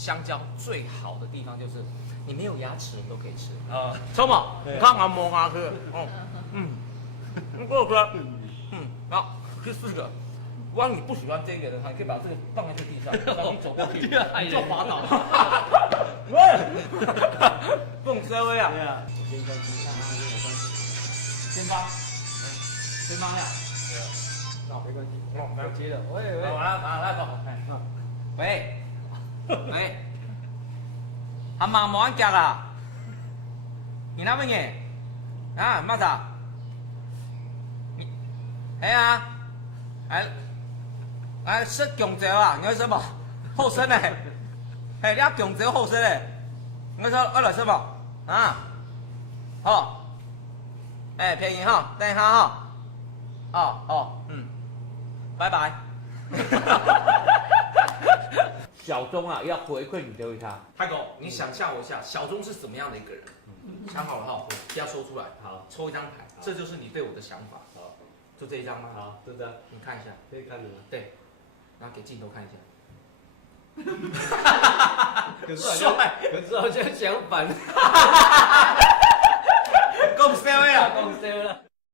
香蕉最好的地方就是你没有牙齿都可以吃啊，抽嘛，你看俺摸下去，哦，够吃，好，第4个。如果你不喜欢这个的话，你可以把这个放在这地上，然后你走过去，你就滑倒。喂，这种 C 位啊？对啊，我先关机，看他跟我关机。先发，先发呀。对啊，那我没关机。哦，我接了。喂喂。来走。喂，喂，阿妈冇安夹啦？你那边耶？啊，嘛啥？哎呀，吃香蕉啊？你要什么？后生呢？哎，你要香蕉后生呢？你说我来什么？啊？好，哎，便宜哈，等一下哈。哦，拜拜。小钟啊，要回馈你对他。泰狗，你想象我一下，小钟是什么样的一个人？想好了哈，不要说出来。好，抽一张牌，这就是你对我的想法。好，就这一张吗？好，就这样，你看一下，可以看的吗？对，然后给镜头看一下。可是好像相反。够 C 位啊！公司了。